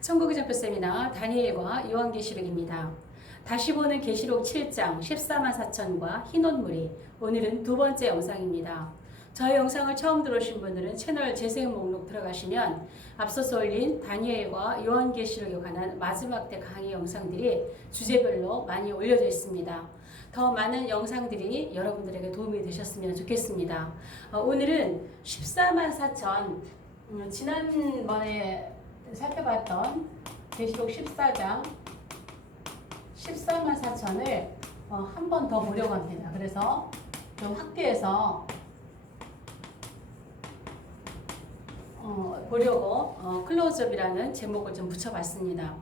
천국의 전표 세미나 다니엘과 요한계시록입니다. 다시 보는 계시록 7장 14만 4천과 흰옷무리. 오늘은 두 번째 영상입니다. 저희 영상을 처음 들어오신 분들은 채널 재생 목록 들어가시면 앞서서 올린 다니엘과 요한계시록에 관한 마지막 때 강의 영상들이 주제별로 많이 올려져 있습니다. 더 많은 영상들이 여러분들에게 도움이 되셨으면 좋겠습니다. 오늘은 14만 4천, 지난번에 살펴봤던 계시록 14장 14만 4천을 한 번 더 보려고 합니다. 그래서 좀 확대해서 보려고 클로즈업이라는 제목을 좀 붙여봤습니다.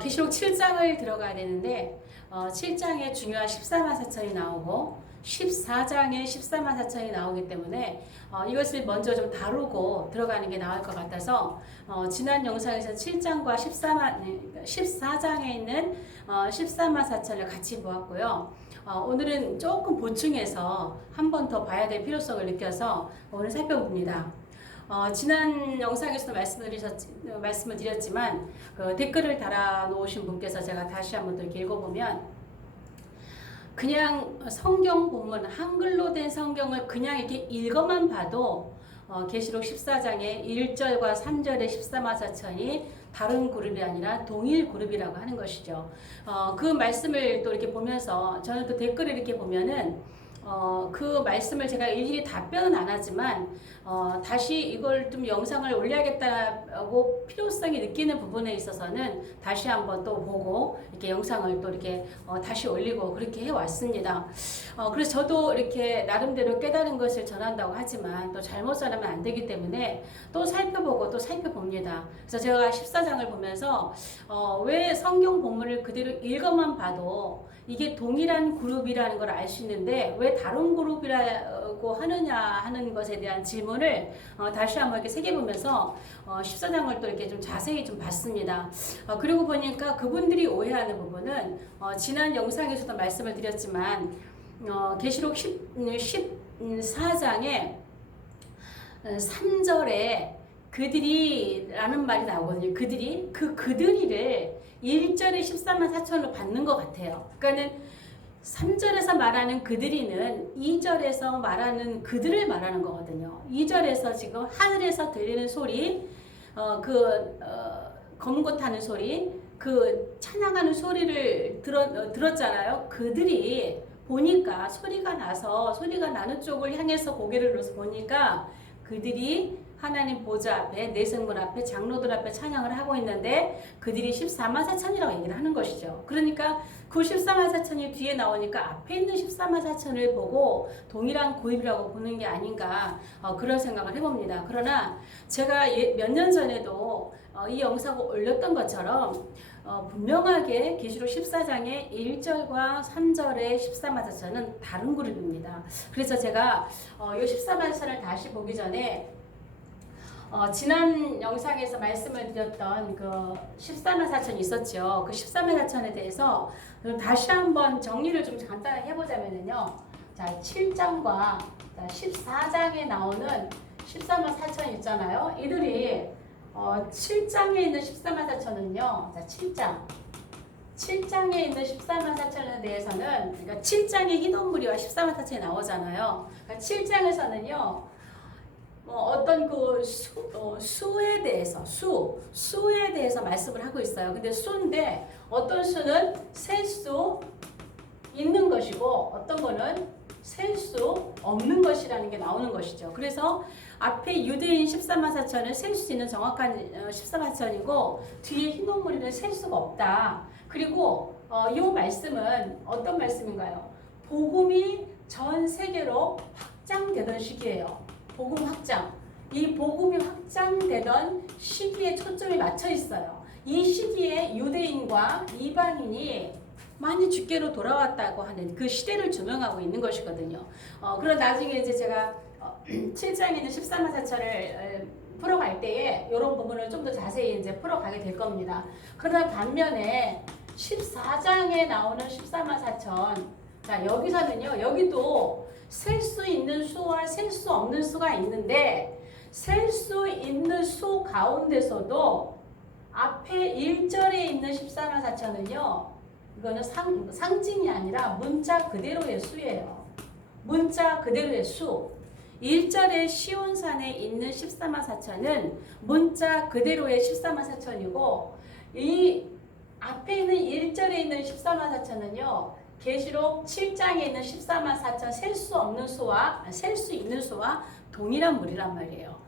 계시록 7장을 들어가야 되는데 7장에 중요한 14만 4천이 나오고 14장에 14만 4천이 나오기 때문에 이것을 먼저 좀 다루고 들어가는 게 나을 것 같아서 지난 영상에서 7장과 14장에 있는 14만 4천을 같이 보았고요. 오늘은 조금 보충해서 한 번 더 봐야 될 필요성을 느껴서 오늘 살펴봅니다. 지난 영상에서도 말씀을 드렸지만 그 댓글을 달아놓으신 분께서 제가 다시 한번 더 이렇게 읽어보면 그냥 성경 본문 한글로 된 성경을 그냥 이렇게 읽어만 봐도 계시록 14장의 1절과 3절의 14만 4천이 다른 그룹이 아니라 동일 그룹이라고 하는 것이죠. 그 말씀을 또 이렇게 보면서 저는 또 댓글을 이렇게 보면은 그 말씀을 제가 일일이 답변은 안 하지만 다시 이걸 좀 영상을 올려야겠다고 필요성이 느끼는 부분에 있어서는 다시 한번 또 보고 이렇게 영상을 또 이렇게 다시 올리고 그렇게 해왔습니다. 그래서 저도 이렇게 나름대로 깨달은 것을 전한다고 하지만 또 잘못 전하면 안 되기 때문에 또 살펴보고 또 살펴봅니다. 그래서 제가 14장을 보면서 왜 성경 본문을 그대로 읽어만 봐도 이게 동일한 그룹이라는 걸 알 수 있는데 왜 다른 그룹이라고 하느냐 하는 것에 대한 질문을 다시 한번 이렇게 새겨보면서 14장을 또 이렇게 좀 자세히 좀 봤습니다. 그리고 보니까 그분들이 오해하는 부분은 지난 영상에서도 말씀을 드렸지만 계시록 14장에 3절에 그들이라는 말이 나오거든요. 그들이를 1절에 14만 4천으로 받는 것 같아요. 그러니까는 3절에서 말하는 그들이는 2절에서 말하는 그들을 말하는 거거든요. 2절에서 지금 하늘에서 들리는 소리, 검고 타는 소리, 그 찬양하는 소리를 들었잖아요. 그들이 보니까 소리가 나는 쪽을 향해서 고개를 들어서 보니까 그들이 하나님 보좌 앞에 내성문 앞에 장로들 앞에 찬양을 하고 있는데 그들이 14만 4천이라고 얘기를 하는 것이죠. 그러니까 그 14만 4천이 뒤에 나오니까 앞에 있는 14만 4천을 보고 동일한 고입이라고 보는 게 아닌가 그런 생각을 해봅니다. 그러나 제가 몇 년 전에도 이 영상을 올렸던 것처럼 분명하게 계시록 14장의 1절과 3절의 14만 4천은 다른 그룹입니다. 그래서 제가 이 14만 4천을 다시 보기 전에 지난 영상에서 말씀을 드렸던 그 14만 4천이 있었죠. 그 14만 4천에 대해서 다시 한번 정리를 좀 간단하게 해보자면요. 자, 7장과 14장에 나오는 14만 4천이 있잖아요. 이들이 7장에 있는 14만 4천은요. 자, 7장에 있는 14만 4천에 대해서는 그러니까 7장에 흰옷무리와 14만 4천이 나오잖아요. 그러니까 7장에서는요. 어떤 그 수에 대해서 말씀을 하고 있어요. 근데 수인데 어떤 수는 셀 수 있는 것이고 어떤 거는 셀 수 없는 것이라는 게 나오는 것이죠. 그래서 앞에 유대인 14만 4천은 셀 수 있는 정확한 14만 4천이고 뒤에 흰옷무리는 셀 수가 없다. 그리고 이 말씀은 어떤 말씀인가요? 복음이 전 세계로 확장되던 시기예요. 복음 확장. 이 복음이 확장되던 시기에 초점이 맞춰 있어요. 이 시기에 유대인과 이방인이 많이 주께로 돌아왔다고 하는 그 시대를 조명하고 있는 것이거든요. 그럼 나중에 이제 제가 7장에 있는 14만 4천을 풀어갈 때에 이런 부분을 좀 더 자세히 이제 풀어가게 될 겁니다. 그러나 반면에 14장에 나오는 14만 4천. 자, 여기서는요, 여기도 셀 수 있는 수와 셀 수 없는 수가 있는데 셀 수 있는 수 가운데서도 앞에 1절에 있는 14만 4천은요. 이거는 상징이 아니라 문자 그대로의 수예요. 문자 그대로의 수. 1절에 시온산에 있는 14만 4천은 문자 그대로의 14만 4천이고 이 앞에 있는 1절에 있는 14만 4천은요. 계시록 7장에 있는 14만 4천 셀 수 없는 수와 셀 수 있는 수와 동일한 물이란 말이에요.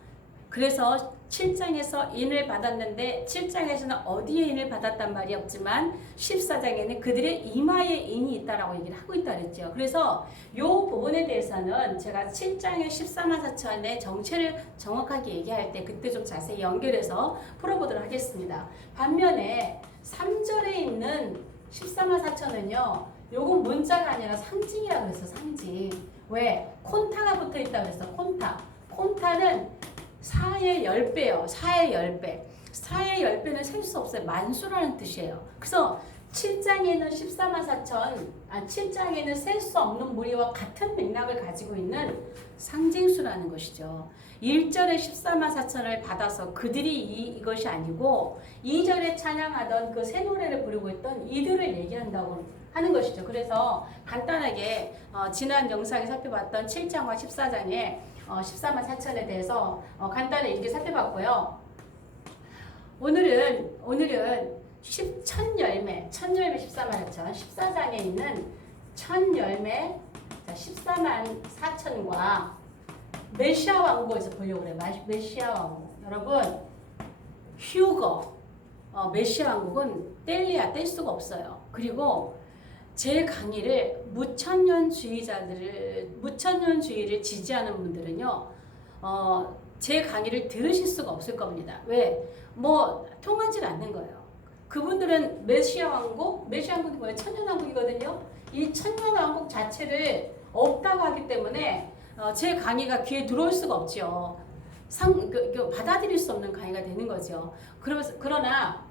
그래서 7장에서 인을 받았는데 7장에서는 어디에 인을 받았단 말이 없지만 14장에는 그들의 이마에 인이 있다라고 얘기를 하고 있다 그랬죠. 그래서 이 부분에 대해서는 제가 7장의 14만 4천의 정체를 정확하게 얘기할 때 그때 좀 자세히 연결해서 풀어보도록 하겠습니다. 반면에 3절에 있는 14만 4천은요. 요건 문자가 아니라 상징이라고 했어. 상징. 왜? 콘타가 붙어 있다고 했어. 콘타. 콘타는 4의 10배요. 4의 10배. 4의 10배는 셀 수 없어요. 만수라는 뜻이에요. 그래서 7장에는 14만 4천, 7장에는 셀 수 없는 무리와 같은 맥락을 가지고 있는 상징수라는 것이죠. 1절에 14만 4천을 받아서 그들이 이것이 아니고 2절에 찬양하던 그 새 노래를 부르고 있던 이들을 얘기한다고 하는 것이죠. 그래서 간단하게 지난 영상에 살펴봤던 7장과 14장에 14만 4천에 대해서 간단히 이렇게 살펴봤고요. 오늘은 천열매 14만 4천 14장에 있는 천열매 14만 4천과 메시아 왕국에서 보려고 그래요. 메시아 왕국. 여러분 휴거 메시아 왕국은 뗄 수가 없어요. 그리고 제 강의를 무천년주의를 지지하는 분들은요, 제 강의를 들으실 수가 없을 겁니다. 왜? 통하지 않는 거예요. 그분들은 메시아 왕국이 뭐예요? 천년왕국이거든요. 이 천년왕국 자체를 없다고 하기 때문에 제 강의가 귀에 들어올 수가 없죠. 받아들일 수 없는 강의가 되는 거죠. 그러나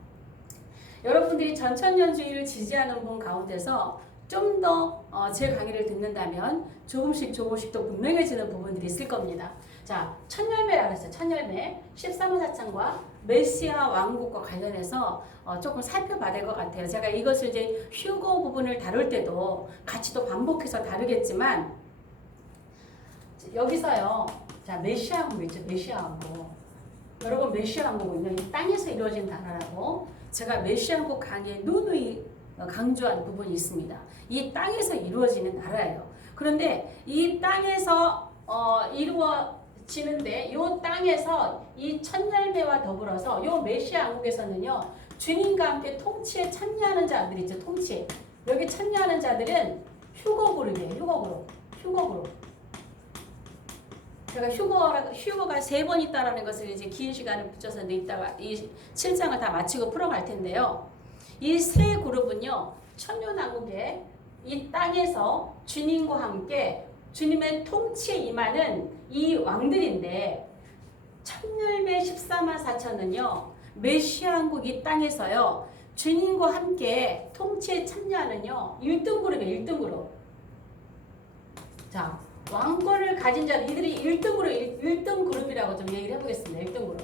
여러분들이 전천년주의를 지지하는 분 가운데서 좀 더 제 강의를 듣는다면 조금씩 더 분명해지는 부분들이 있을 겁니다. 자, 천열매라고 했어요. 천열매 14만 4천과 메시아 왕국과 관련해서 조금 살펴봐야 될 것 같아요. 제가 이것을 이제 휴거 부분을 다룰 때도 같이 또 반복해서 다루겠지만 여기서요. 자, 메시아 왕국 있죠. 메시아 왕국. 여러분 메시아 왕국은요. 이 땅에서 이루어진 나라라고 제가 메시아 왕국 강의에 누누이 강조한 부분이 있습니다. 이 땅에서 이루어지는 나라예요. 그런데 이 땅에서 이루어지는데 이 땅에서 이 천열매와 더불어서 이 메시아 왕국에서는요. 주님과 함께 통치에 참여하는 자들이 있죠. 통치. 여기 참여하는 자들은 휴거 그룹이에요. 휴거 그룹. 제가 휴거가 3번 있다라는 것을 이제 긴 시간을 붙여서 이따가 이 7장을 다 마치고 풀어갈 텐데요. 이 세 그룹은요, 천년왕국의 이 땅에서 주님과 함께 주님의 통치에 임하는 이 왕들인데, 천열매 14만 4천은요, 메시아 왕국 이 땅에서요, 주님과 함께 통치에 참여하는요, 1등 그룹이에요, 1등 그룹. 자, 왕권을 가진 자들, 이들이 1등 그룹이라고 좀 얘기를 해보겠습니다. 1등 그룹.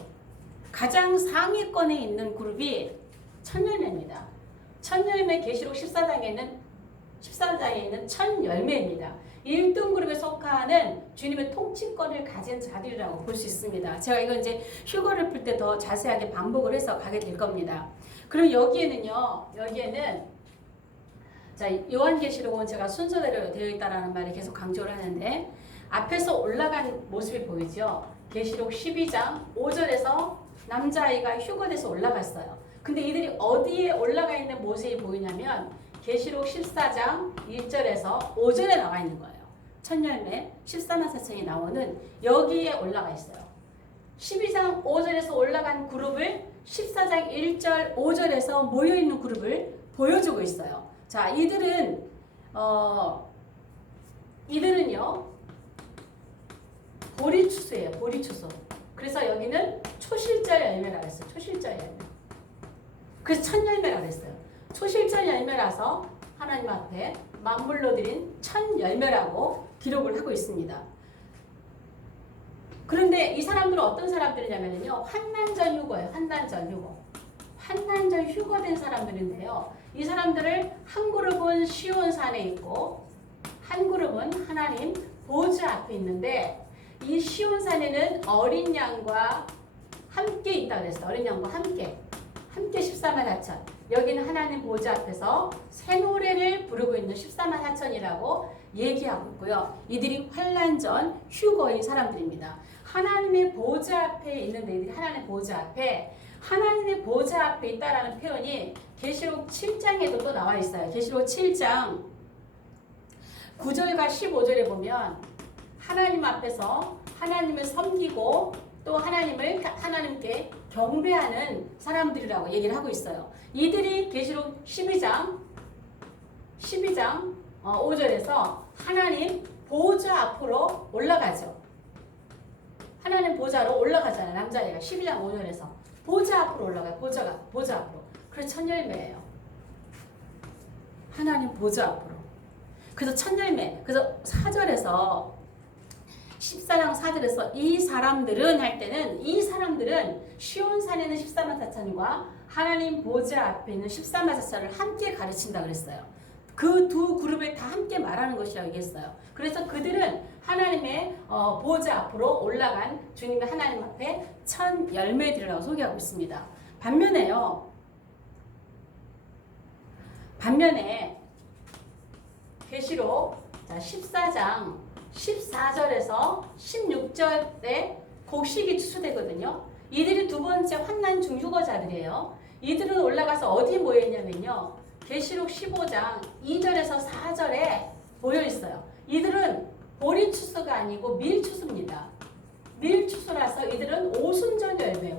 가장 상위권에 있는 그룹이 천열매입니다. 천열매 계시록 14장에 있는 천열매입니다. 1등 그룹에 속하는 주님의 통치권을 가진 자들이라고 볼 수 있습니다. 제가 이건 이제 휴거를 풀 때 더 자세하게 반복을 해서 가게 될 겁니다. 그럼 여기에는 자, 요한계시록은 제가 순서대로 되어 있다라는 말을 계속 강조를 하는데 앞에서 올라간 모습이 보이죠. 계시록 12장 5절에서 남자아이가 휴거돼서 올라갔어요. 근데 이들이 어디에 올라가 있는 모습이 보이냐면 계시록 14장 1절에서 5절에 나와 있는 거예요. 천열매 14만 4천이 나오는 여기에 올라가 있어요. 12장 5절에서 올라간 그룹을 14장 1절 5절에서 모여있는 그룹을 보여주고 있어요. 자, 이들은요 보리추수예요. 보리추수. 그래서 여기는 초실절 열매라고 했어요. 초실절 열매. 그래서 천열매라고 했어요. 초실절 열매라서 하나님 앞에 만물로 드린 천열매라고 기록을 하고 있습니다. 그런데 이 사람들은 어떤 사람들이냐면요. 환난전 휴거예요. 환난전 휴거. 환난전 휴거된 사람들인데요. 이 사람들을 한 그룹은 시온산에 있고 한 그룹은 하나님 보좌 앞에 있는데 이 시온산에는 어린 양과 함께 있다 그랬어요. 어린 양과 함께 14만 4천. 여기는 하나님 보좌 앞에서 새 노래를 부르고 있는 14만 4천이라고 얘기하고 있고요. 이들이 환난전 휴거인 사람들입니다. 하나님의 보좌 앞에 있는데 이들이 하나님의 보좌 앞에 하나님의 보좌 앞에 있다라는 표현이 계시록 7장에도 또 나와 있어요. 계시록 7장 9절과 15절에 보면 하나님 앞에서 하나님을 섬기고 또 하나님께 경배하는 사람들이라고 얘기를 하고 있어요. 이들이 계시록 12장 5절에서 하나님 보좌 앞으로 올라가죠. 하나님 보좌로 올라가잖아요. 남자애가 12장 5절에서 보좌 앞으로 올라가요. 보좌 앞으로. 그래서 첫 열매예요. 하나님 보좌 앞으로. 그래서 첫 열매. 그래서 4절에서 14장 4절에서 이 사람들은 할 때는 이 사람들은 시온산에 있는 14만 4천과 하나님 보좌 앞에 있는 14만 4천을 함께 가르친다 그랬어요. 그 두 그룹을 다 함께 말하는 것이라고 얘기했어요. 그래서 그들은 하나님의 보좌 앞으로 올라간 주님의 하나님 앞에 첫 열매들이라고 소개하고 있습니다. 반면에 계시록 14장 14절에서 16절에 곡식이 추수되거든요. 이들이 두 번째 환난 중휴거자들이에요. 이들은 올라가서 어디 모여있냐면요. 계시록 15장 2절에서 4절에 모여있어요. 이들은 보리 추수가 아니고 밀 추수입니다. 밀 추수라서 이들은 오순절 열매.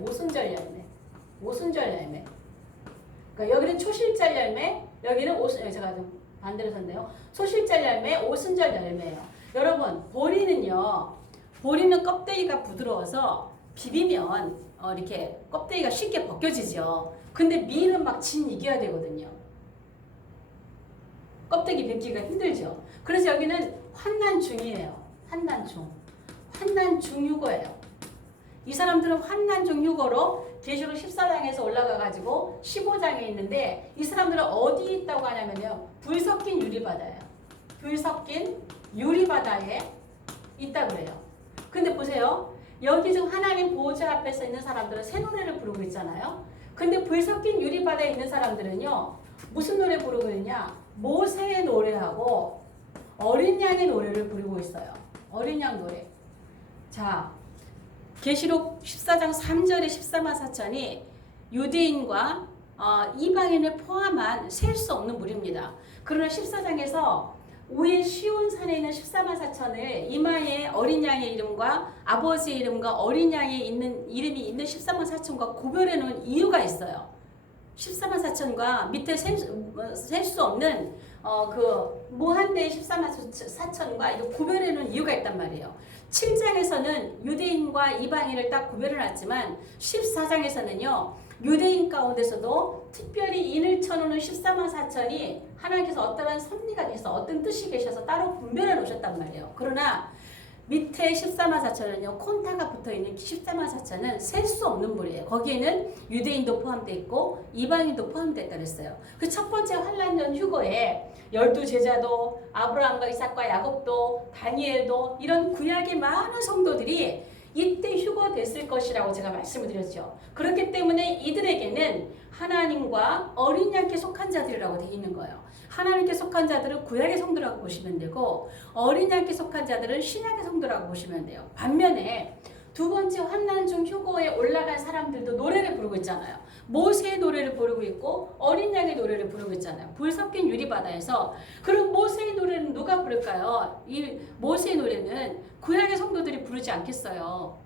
그러니까 여기는 초실절 열매, 여기는 제가 좀 반대로 썼네요. 소실절 열매, 오순절 열매예요. 여러분, 보리는 껍데기가 부드러워서 비비면 이렇게 껍데기가 쉽게 벗겨지죠. 근데 밀은 막 진 이겨야 되거든요. 껍데기 벗기가 힘들죠. 그래서 여기는 환난 중이에요. 환난 중 휴거예요. 이 사람들은 환난 중 휴거로 계시록 14장에서 올라가가지고 15장에 있는데 이 사람들은 어디 있다고 하냐면요. 불 섞인 유리바다예요. 불 섞인 유리바다에 있다고 그래요. 근데 보세요. 여기 지금 하나님 보좌 앞에서 있는 사람들은 새 노래를 부르고 있잖아요. 근데 불 섞인 유리바다에 있는 사람들은요. 무슨 노래 부르고 있냐? 모세의 노래하고 어린 양의 노래를 부르고 있어요. 어린 양 노래. 자, 계시록 14장 3절에 14만 4천이 유대인과 이방인을 포함한 셀 수 없는 무리입니다. 그러나 14장에서 위에 시온산에 있는 14만 4천을 이마에 어린 양의 이름과 아버지의 이름과 어린 양의 이름이 있는 14만 4천과 구별해 놓은 이유가 있어요. 14만 4천과 밑에 셀 수 없는 그 무한대의 14만 4천과 이거 구별해 놓은 이유가 있단 말이에요. 7장에서는 유대인과 이방인을 딱 구별해 놨지만 14장에서는요. 유대인 가운데서도 특별히 인을 쳐놓는 14만 4천이 하나님께서 어떠한 섭리가 계셔서 어떤 뜻이 계셔서 따로 분별해 놓으셨단 말이에요. 그러나 밑에 14만 4천은요. 콘타가 붙어있는 14만 4천은 셀 수 없는 무리예요. 거기에는 유대인도 포함되어 있고 이방인도 포함되어 있다고 했어요. 그 첫 번째 환난전 휴거에 12제자도 아브라함과 이삭과 야곱도 다니엘도 이런 구약의 많은 성도들이 이때 휴거됐을 것이라고 제가 말씀을 드렸죠. 그렇기 때문에 이들에게는 하나님과 어린 양께 속한 자들이라고 되어 있는 거예요. 하나님께 속한 자들은 구약의 성도라고 보시면 되고 어린 양께 속한 자들은 신약의 성도라고 보시면 돼요. 반면에 두 번째 환난 중 휴거에 올라간 사람들도 노래를 부르고 있잖아요. 모세의 노래를 부르고 있고 어린 양의 노래를 부르고 있잖아요. 불 섞인 유리바다에서. 그럼 모세의 노래는 누가 부를까요? 이 모세의 노래는 구약의 성도들이 부르지 않겠어요.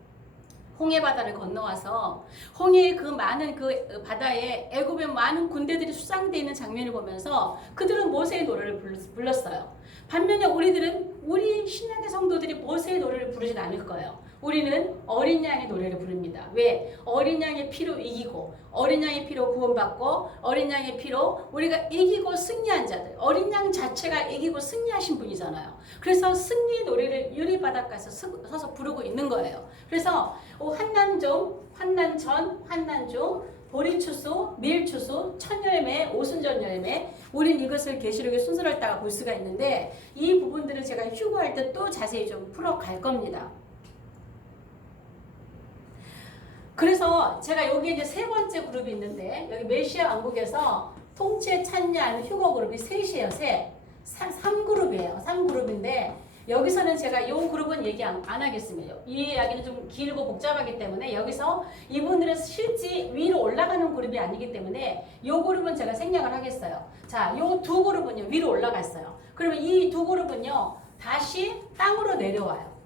홍해 바다를 건너와서 홍해의 그 많은 그 바다에 애굽의 많은 군대들이 수상되어 있는 장면을 보면서 그들은 모세의 노래를 불렀어요. 반면에 우리 신약의 성도들이 모세의 노래를 부르진 않을 거예요. 우리는 어린 양의 노래를 부릅니다. 왜? 어린 양의 피로 이기고 어린 양의 피로 구원받고 어린 양의 피로 우리가 이기고 승리한 자들, 어린 양 자체가 이기고 승리하신 분이잖아요. 그래서 승리의 노래를 유리바닷가에서 서서 부르고 있는 거예요. 그래서 환난 중, 환난 전, 환난 중, 보리추수, 밀추수, 천열매, 오순절열매, 우린 이것을 계시록의 순서를 따라 볼 수가 있는데 이 부분들을 제가 휴거할 때 또 자세히 좀 풀어갈 겁니다. 그래서 제가 여기 이제 세 번째 그룹이 있는데 여기 메시아 왕국에서 통치에 찬양 휴거 그룹이 셋이에요. 셋. 3그룹이에요. 3그룹인데 여기서는 제가 이 그룹은 얘기 안 하겠습니다. 이 이야기는 좀 길고 복잡하기 때문에 여기서 이분들은 실제 위로 올라가는 그룹이 아니기 때문에 이 그룹은 제가 생략을 하겠어요. 자, 이 두 그룹은요 위로 올라갔어요. 그러면 이 두 그룹은요 다시 땅으로 내려와요.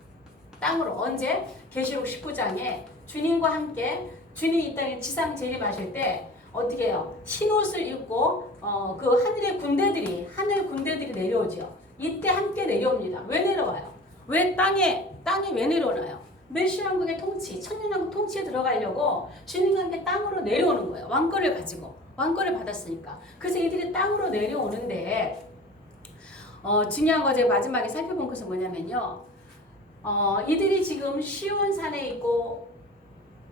땅으로 언제? 계시록 19장에 주님과 함께 주님이 이 땅에 지상 재림하실 때 어떻게 해요? 흰옷을 입고 그 하늘 군대들이 내려오죠. 이때 함께 내려옵니다. 왜 내려와요? 왜 땅에 왜 내려오나요? 메시아 왕국의 통치, 천년왕국 통치에 들어가려고 주님과 함께 땅으로 내려오는 거예요. 왕권을 가지고 왕권을 받았으니까. 그래서 이들이 땅으로 내려오는데 중요한 거 제가 마지막에 살펴본 것은 뭐냐면요. 이들이 지금 시온산에 있고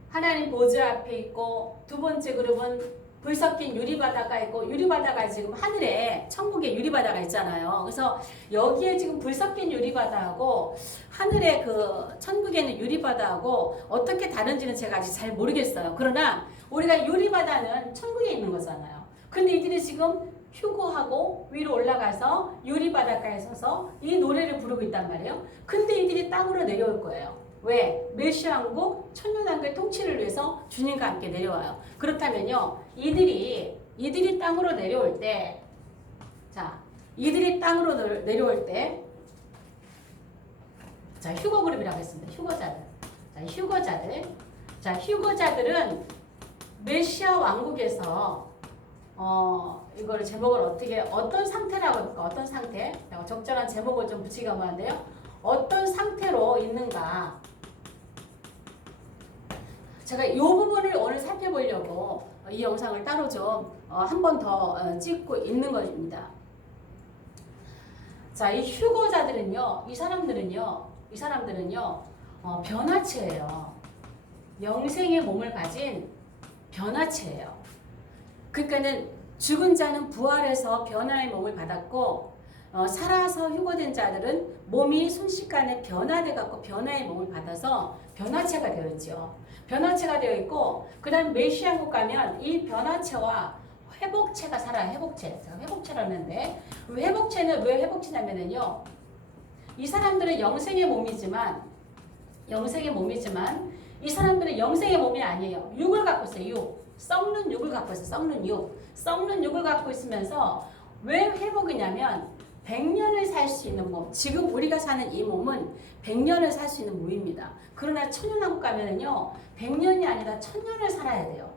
하나님 보좌 앞에 있고 두 번째 그룹은 불 섞인 유리바다가 있고 유리바다가 지금 하늘에 천국에 유리바다가 있잖아요. 그래서 여기에 지금 불 섞인 유리바다하고 하늘에 그 천국에 있는 유리바다하고 어떻게 다른지는 제가 아직 잘 모르겠어요. 그러나 우리가 유리바다는 천국에 있는 거잖아요. 근데 이들이 지금 휴거하고 위로 올라가서 유리바닷가에 서서 이 노래를 부르고 있단 말이에요. 근데 이들이 땅으로 내려올 거예요. 왜? 메시아 왕국 천년왕국의 통치를 위해서 주님과 함께 내려와요. 그렇다면요, 이들이 땅으로 내려올 때, 자, 이들이 땅으로 내려올 때, 자, 휴거 그룹이라고 했습니다. 휴거자들. 자, 휴거자들은 메시아 왕국에서 이거를 제목을 어떤 상태라고 할까? 어떤 상태? 적절한 제목을 좀 붙이기가 뭐한데요. 어떤 상태로 있는가? 제가 이 부분을 오늘 살펴보려고 이 영상을 따로 좀 한 번 더 찍고 있는 것입니다. 자, 이 휴거자들은요, 이 사람들은요, 변화체예요. 영생의 몸을 가진 변화체예요. 그러니까는 죽은 자는 부활해서 변화의 몸을 받았고, 살아서 휴거된 자들은 몸이 순식간에 변화돼 갖고 변화의 몸을 받아서 변화체가 되어 있죠. 변화체가 되어 있고, 그 다음 메시아 왕국 가면 이 변화체와 회복체가 살아요. 회복체. 제가 회복체라고 하는데, 회복체는 왜 회복체냐면요, 이 사람들은 영생의 몸이지만 이 사람들은 영생의 몸이 아니에요. 육을 갖고 있어요. 육. 썩는 육을 갖고 있어요. 썩는 육을 갖고 있으면서 왜 회복이냐면 100년을 살 수 있는 몸. 지금 우리가 사는 이 몸은 100년을 살 수 있는 몸입니다. 그러나 천년왕국 가면은요, 100년이 아니라 1000년을 살아야 돼요.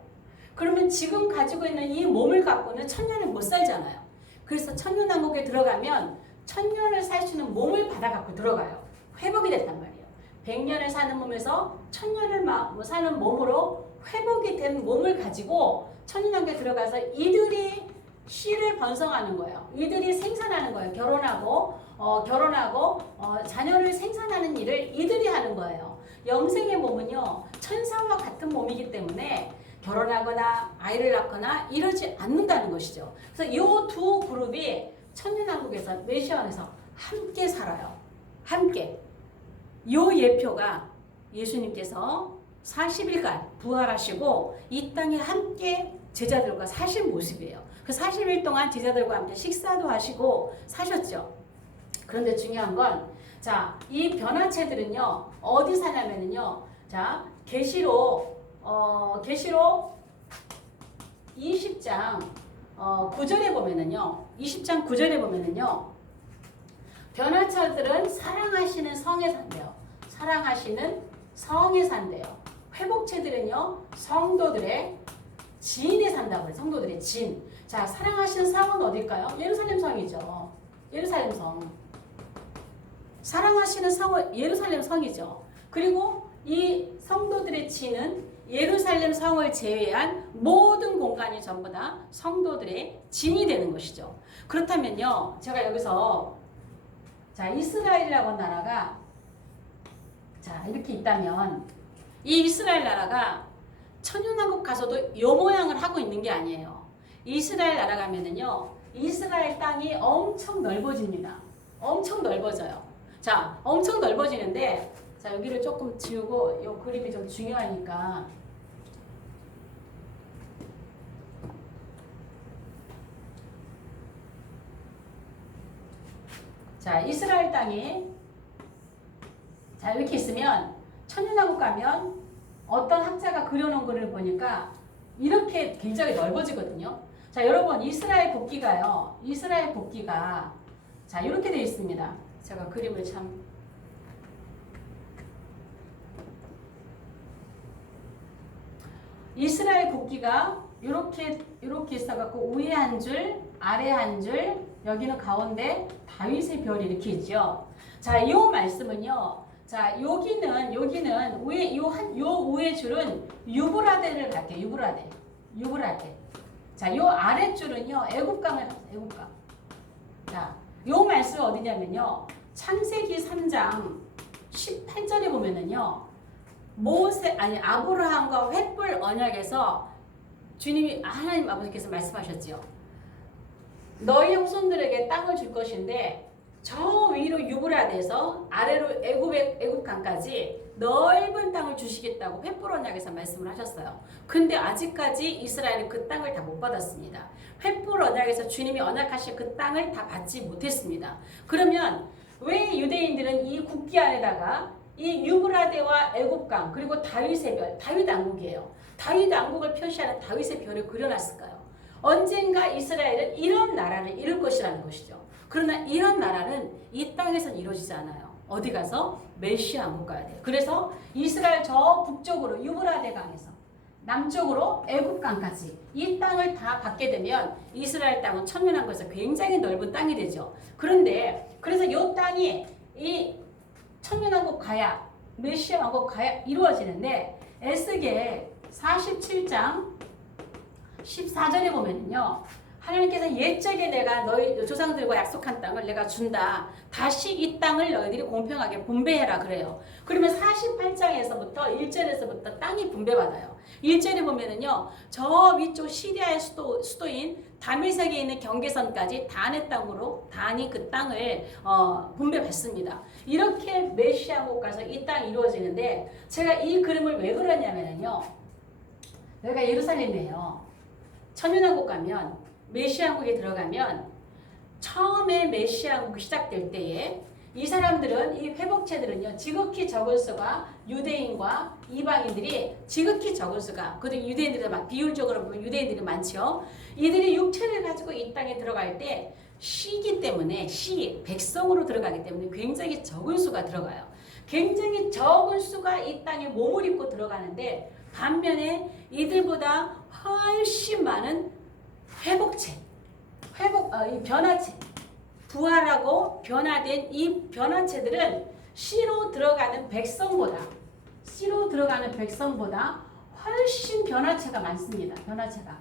그러면 지금 가지고 있는 이 몸을 갖고는 1000년을 못 살잖아요. 그래서 천년왕국에 들어가면 1000년을 살 수 있는 몸을 받아 갖고 들어가요. 회복이 됐단 말이에요. 100년을 사는 몸에서 1000년을 사는 몸으로 회복이 된 몸을 가지고 천년왕국에 들어가서 이들이 씨를 번성하는 거예요. 이들이 생산하는 거예요. 결혼하고 자녀를 생산하는 일을 이들이 하는 거예요. 영생의 몸은요, 천사와 같은 몸이기 때문에 결혼하거나 아이를 낳거나 이러지 않는다는 것이죠. 그래서 이 두 그룹이 천년왕국에서 메시아에서 함께 살아요. 함께. 이 예표가 예수님께서 40일간 부활하시고 이 땅에 함께 제자들과 사신 모습이에요. 그 40일 동안 제자들과 함께 식사도 하시고 사셨죠. 그런데 중요한 건, 자, 이 변화체들은요, 어디 사냐면요, 자, 계시록 20장 9절에 보면은요, 20장 9절에 보면은요, 변화체들은 사랑하시는 성에 산대요. 사랑하시는 성에 산대요. 회복체들은요, 성도들의 진에 산다고 해요. 성도들의 진. 자, 사랑하시는 성은 어딜까요? 예루살렘 성이죠. 예루살렘 성. 사랑하시는 성은 예루살렘 성이죠. 그리고 이 성도들의 진은 예루살렘 성을 제외한 모든 공간이 전부 다 성도들의 진이 되는 것이죠. 그렇다면요, 제가 여기서 자, 이스라엘이라고 하는 나라가 자, 이렇게 있다면 이 이스라엘 나라가 천연왕국 가서도 요 모양을 하고 있는 게 아니에요. 이스라엘 나라 가면은요, 이스라엘 땅이 엄청 넓어집니다. 엄청 넓어져요. 자, 엄청 넓어지는데, 자, 여기를 조금 지우고, 이 그림이 좀 중요하니까. 자, 이스라엘 땅이, 자, 이렇게 있으면, 천연왕국 가면, 어떤 학자가 그려놓은 거를 보니까, 이렇게 굉장히 넓어지거든요. 자, 여러분, 이스라엘 국기가요, 이스라엘 국기가, 자, 이렇게 되어 있습니다. 제가 그림을 참, 이스라엘 국기가 이렇게 있어갖고 위에 한 줄, 아래 한 줄, 여기는 가운데 다윗의 별이 이렇게 있죠. 자, 이 말씀은요. 자, 여기는 요 위에 줄은 유브라데를 갈게요. 유브라데. 자, 요 아래 줄은요. 애굽강을 가요. 애굽강. 자, 요 말씀 어디냐면요. 창세기 3장 18절에 보면은요. 아브라함과 횃불 언약에서 주님이 하나님 아버지께서 말씀하셨지요. 너희 후손들에게 땅을 줄 것인데 저 위로 유브라데에서 아래로 애굽강까지 넓은 땅을 주시겠다고 횃불 언약에서 말씀을 하셨어요. 근데 아직까지 이스라엘은 그 땅을 다 못 받았습니다. 횃불 언약에서 주님이 언약하신 그 땅을 다 받지 못했습니다. 그러면 왜 유대인들은 이 국기 안에다가 이 유브라데와 애굽강 그리고 다윗의 별, 다윗 왕국이에요. 다윗 왕국을 표시하는 다윗의 별을 그려놨을까요? 언젠가 이스라엘은 이런 나라를 이룰 것이라는 것이죠. 그러나 이런 나라는 이 땅에서는 이루어지지 않아요. 어디 가서? 메시아 왕국 가야 돼요. 그래서 이스라엘 저 북쪽으로 유브라데 강에서 남쪽으로 애굽강까지 이 땅을 다 받게 되면 이스라엘 땅은 천연왕국에서 굉장히 넓은 땅이 되죠. 그런데 그래서 이 땅이 이 천연왕국 가야 메시아 왕국 가야 이루어지는데 에스겔 47장 14절에 보면요. 하나님께서 옛적에 내가 너희 조상들과 약속한 땅을 내가 준다. 다시 이 땅을 너희들이 공평하게 분배해라 그래요. 그러면 48장에서부터 1절에서부터 땅이 분배받아요. 1절에 보면은요. 저 위쪽 시리아의 수도인 다메섹에 있는 경계선까지 단의 땅으로 단이 그 땅을 분배받습니다. 이렇게 메시아국 가서 이 땅이 이루어지는데 제가 이 그림을 왜 그러냐면요. 여기가 예루살렘이에요. 천연왕국 가면 메시아국에 들어가면 처음에 메시아국이 시작될 때에 이 사람들은 이 회복체들은요 지극히 적은 수가 유대인과 이방인들이 지극히 적은 수가 그리고 유대인들이 막 비율적으로 보면 유대인들이 많죠. 이들이 육체를 가지고 이 땅에 들어갈 때 시기 때문에 백성으로 들어가기 때문에 굉장히 적은 수가 들어가요. 굉장히 적은 수가 이 땅에 몸을 입고 들어가는데 반면에 이들보다 훨씬 많은 회복체, 이 변화체, 부활하고 변화된 이 변화체들은 씨로 들어가는 백성보다 훨씬 변화체가 많습니다. 변화체가.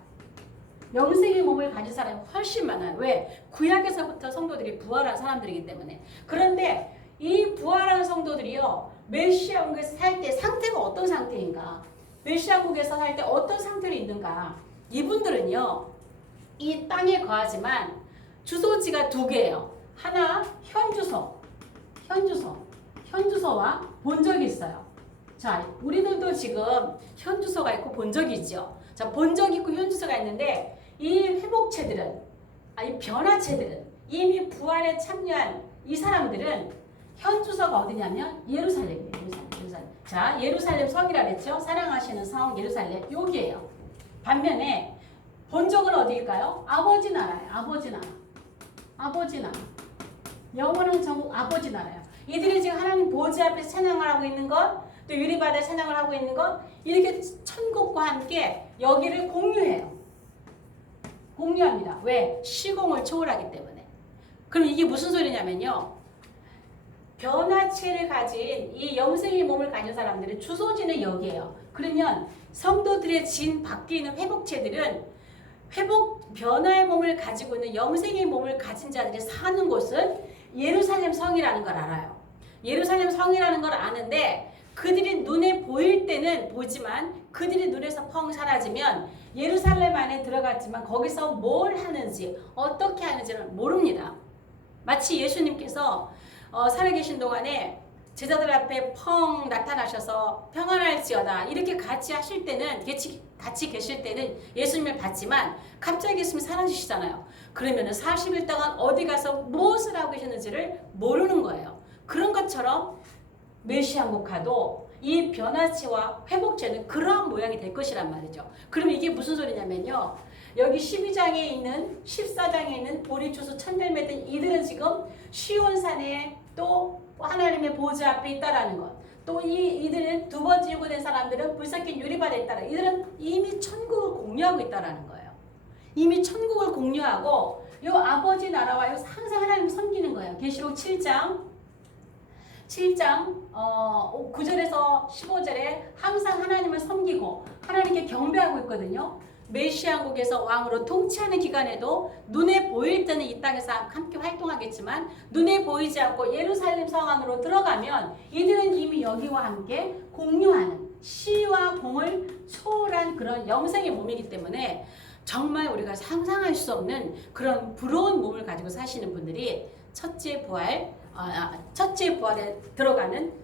영생의 몸을 가진 사람이 훨씬 많아요. 왜? 구약에서부터 성도들이 부활한 사람들이기 때문에. 그런데 이 부활한 성도들이요. 메시아국에서 살 때 상태가 어떤 상태인가? 메시아국에서 살 때 어떤 상태로 있는가? 이분들은요. 이 땅에 거하지만 주소지가 두 개예요. 하나 현주소와 본적이 있어요. 자, 우리들도 지금 현주소가 있고 본적이 있죠. 자, 본적이 있고 현주소가 있는데 이 회복체들은 이 변화체들은 이미 부활에 참여한 이 사람들은 현주소가 어디냐면 예루살렘이에요. 예루살렘. 자, 예루살렘 성이라 그랬죠. 사랑하시는 성 예루살렘 여기에요. 반면에 본적은 어디일까요? 아버지 나라예요. 아버지 나라. 영원한 전국 아버지 나라예요. 이들이 지금 하나님 보좌 앞에서 찬양을 하고 있는 것, 또 유리바다에 찬양을 하고 있는 것, 이렇게 천국과 함께 여기를 공유합니다. 왜? 시공을 초월하기 때문에. 그럼 이게 무슨 소리냐면요. 변화체를 가진 이 영생의 몸을 가진 사람들의 주소지는 여기에요. 그러면 성도들의 진 바뀌는 회복체들은 회복 변화의 몸을 가지고 있는 영생의 몸을 가진 자들이 사는 곳은 예루살렘 성이라는 걸 알아요. 예루살렘 성이라는 걸 아는데 그들이 눈에 보일 때는 보지만 그들이 눈에서 펑 사라지면 예루살렘 안에 들어갔지만 거기서 뭘 하는지 어떻게 하는지는 모릅니다. 마치 예수님께서 살아계신 동안에 제자들 앞에 펑 나타나셔서 평안할지어다 이렇게 같이 하실 때는 같이 계실 때는 예수님을 봤지만 갑자기 예수님이 사라지시잖아요. 그러면 40일 동안 어디 가서 무엇을 하고 계셨는지를 모르는 거예요. 그런 것처럼 메시아국화도 이 변화체와 회복체는 그러한 모양이 될 것이란 말이죠. 그럼 이게 무슨 소리냐면요. 여기 12장에 있는 14장에 있는 보리추수 천열매된 이들은 지금 시온산에 또 하나님의 보좌 앞에 있다라는 것. 또 이들은 두 번째 유고된 사람들은 불삭힌 유리바다에 있다라. 이들은 이미 천국을 공유하고 있다라는 거예요. 이미 천국을 공유하고 요 아버지 나라와 요 항상 하나님 섬기는 거예요. 계시록 7장 9절에서 15절에 항상 하나님을 섬기고 하나님께 경배하고 있거든요. 메시아국에서 왕으로 통치하는 기간에도 눈에 보일 때는 이 땅에서 함께 활동하겠지만 눈에 보이지 않고 예루살렘 성 안으로 들어가면 이들은 이미 여기와 함께 공유하는 시와 공을 초월한 그런 영생의 몸이기 때문에 정말 우리가 상상할 수 없는 그런 부러운 몸을 가지고 사시는 분들이 첫째 부활에 들어가는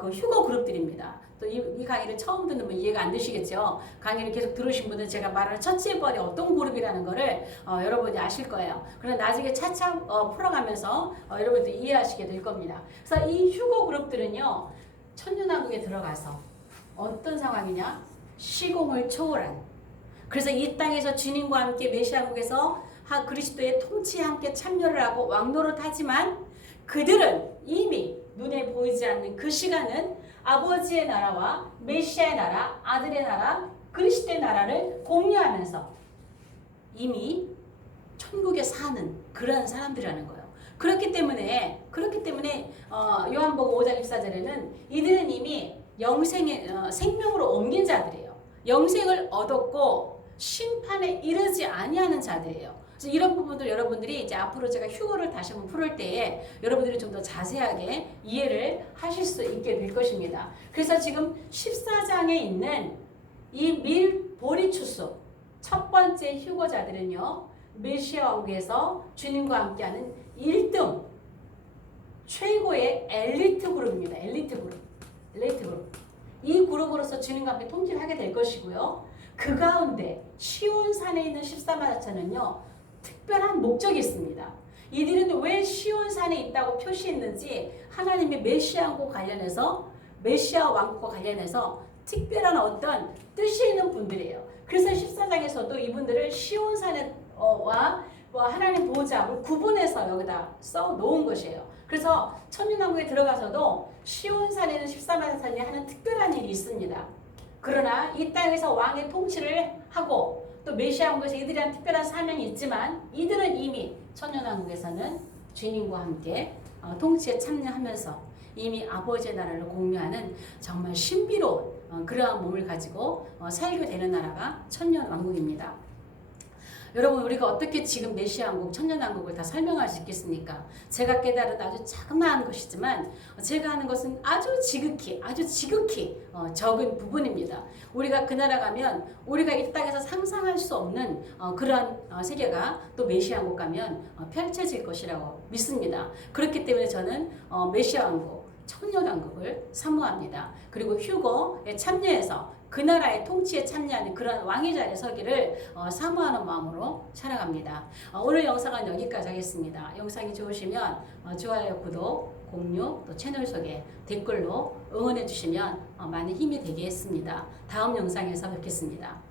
그 휴거 그룹들입니다. 또 이 강의를 처음 듣는 분 이해가 안 되시겠죠. 강의를 계속 들으신 분은 제가 말하는 첫째 부활이 어떤 그룹이라는 거를 여러분이 아실 거예요. 그럼 나중에 차차 풀어가면서 여러분들 이해하시게 될 겁니다. 그래서 이 휴거 그룹들은요. 천년왕국에 들어가서 어떤 상황이냐? 시공을 초월한. 그래서 이 땅에서 주님과 함께 메시아국에서 그리스도의 통치에 함께 참여를 하고 왕노릇 하지만 그들은 이미 눈에 보이지 않는 그 시간은 아버지의 나라와 메시아의 나라, 아들의 나라, 그리스도의 나라를 공유하면서 이미 천국에 사는 그런 사람들이라는 거예요. 그렇기 때문에 요한복음 5장 24절에는 이들은 이미 생명으로 옮긴 자들이에요. 영생을 얻었고 심판에 이르지 아니하는 자들이에요. 그래서 이런 부분들 여러분들이 이제 앞으로 제가 휴거를 다시 한번 풀을 때에 여러분들이 좀 더 자세하게 이해를 하실 수 있게 될 것입니다. 그래서 지금 14장에 있는 이 보리추수 첫 번째 휴거자들은요. 메시아 왕국에서 주님과 함께하는 1등 최고의 엘리트 그룹입니다. 엘리트 그룹. 이 그룹으로서 주님과 함께 통치를 하게 될 것이고요. 그 가운데 시온산에 있는 14만 4천은요. 특별한 목적이 있습니다. 이들은 왜 시온산에 있다고 표시했는지 하나님의 메시아 왕국과 관련해서 특별한 어떤 뜻이 있는 분들이에요. 그래서 14장에서도 이분들을 시온산과 하나님 보좌를 구분해서 여기다 써 놓은 것이에요. 그래서 천년왕국에 들어가서도 시온산에는 14만 4천이 하는 특별한 일이 있습니다. 그러나 이 땅에서 왕의 통치를 하고 또 메시아 왕국에서 이들이란 특별한 사명이 있지만 이들은 이미 천년왕국에서는 주님과 함께 통치에 참여하면서 이미 아버지의 나라를 공유하는 정말 신비로운 그러한 몸을 가지고 살게 되는 나라가 천년왕국입니다. 여러분 우리가 어떻게 지금 메시아 왕국, 천년왕국을 다 설명할 수 있겠습니까? 제가 깨달은 아주 자그마한 것이지만 제가 하는 것은 아주 지극히 적은 부분입니다. 우리가 그 나라 가면 우리가 이 땅에서 상상할 수 없는 그러한 세계가 또 메시아 왕국 가면 펼쳐질 것이라고 믿습니다. 그렇기 때문에 저는 메시아 왕국, 천년왕국을 사모합니다. 그리고 휴거에 참여해서 그 나라의 통치에 참여하는 그런 왕의 자리에 서기를 사모하는 마음으로 살아갑니다. 오늘 영상은 여기까지 하겠습니다. 영상이 좋으시면 좋아요, 구독, 공유, 또 채널 소개, 댓글로 응원해 주시면 많은 힘이 되겠습니다. 다음 영상에서 뵙겠습니다.